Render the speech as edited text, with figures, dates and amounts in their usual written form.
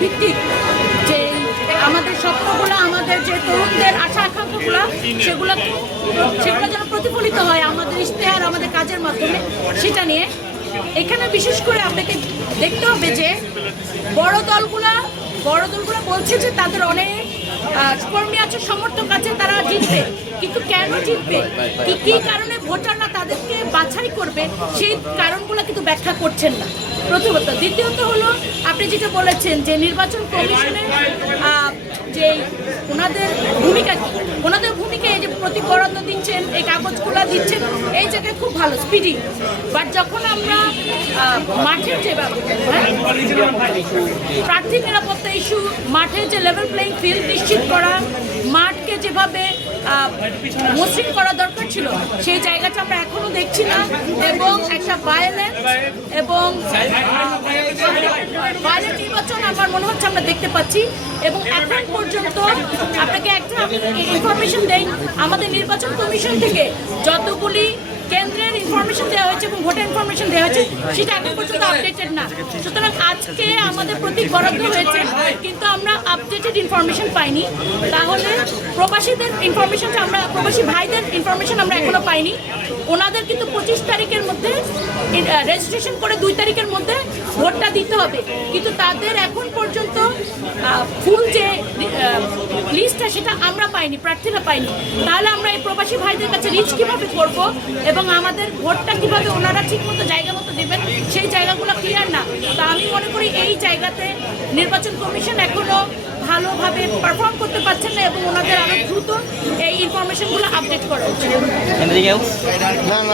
ভিত্তিক যে আমাদের স্বপ্নগুলো, আমাদের যে তরুণদের আশা আকাঙ্ক্ষাগুলো, সেগুলো যেন প্রতিফলিত হয় আমাদের ইশতেহার, আমাদের কাজের মাধ্যমে, সেটা নিয়ে এখানে বিশেষ করে আপনাকে দেখতে হবে যে বড় দলগুলা বলছে যে তাদের অনেক কর্মী আছে, সমর্থক আছে, তারা জিতবে, কিন্তু কেন জিতবে, কি কারণে ভোটাররা তাদেরকে বাছাই করবে, সেই কারণগুলো কিন্তু ব্যাখ্যা করছেন না, প্রথমত। দ্বিতীয়ত হলো আপনি যেটা বলেছেন যে নির্বাচন কমিশনের যে ওনাদের ভূমিকা কি, ওনাদের ভূমিকা এই যে প্রতি বরাদ্দ দিচ্ছেন, এই কাগজগুলো দিচ্ছেন, এই জায়গায় খুব ভালো স্পিডি। বাট যখন আমরা মাঠের যে প্রার্থী নিরাপত্তা ইস্যু, মাঠের যে লেভেল প্লেইং ফিল্ড নিশ্চিত করা, মাঠকে যেভাবে মসৃণ করা দরকার ছিল, সেই জায়গাটা আমরা এখনো দেখছি না, এবং একটা ভায়োলেন্স এবং ভায়োলেন্ট নির্বাচন আমার মনে হচ্ছে আমরা দেখতে পাচ্ছি। এবং এখন পর্যন্ত আপনাকে একটা আমি ইনফরমেশন দেই, আমাদের নির্বাচন কমিশন থেকে যতগুলি কেন্দ্রের ইনফরমেশন দেওয়া হয়েছে এবং ভোটার ইনফরমেশন দেওয়া হয়েছে, সেটা এখন পর্যন্ত আপডেটেড না। সুতরাং আজকে আমাদের প্রতীক বরাদ্দ হয়েছে, কিন্তু আমরা আপডেটেড ইনফরমেশন পাইনি। তাহলে প্রবাসীদের ইনফরমেশনটা আমরা, প্রবাসী ভাইদের ইনফরমেশন আমরা এখনো পাইনি। ওনাদের কিন্তু 25 তারিখের মধ্যে রেজিস্ট্রেশন করে 2 তারিখের মধ্যে ভোটটা দিতে হবে, কিন্তু তাদের এখন পর্যন্ত ফুল যে লিস্টটা সেটা আমরা পাইনি, প্রার্থীরা পাইনি। তাহলে আমরা এই প্রবাসী ভাইদের কাছে রিচ কীভাবে করবো এবং আমাদের ভোটটা কীভাবে ওনারা ঠিক মতো জায়গা মতো দেবেন, সেই জায়গাগুলো ক্লিয়ার না। তা আমি মনে করি এই জায়গাতে নির্বাচন কমিশন এখনও ভালোভাবে পারফর্ম করতে পারছেন না, এবং ওনাদের আরও দ্রুত এই ইনফরমেশনগুলো আপডেট করা উচিত।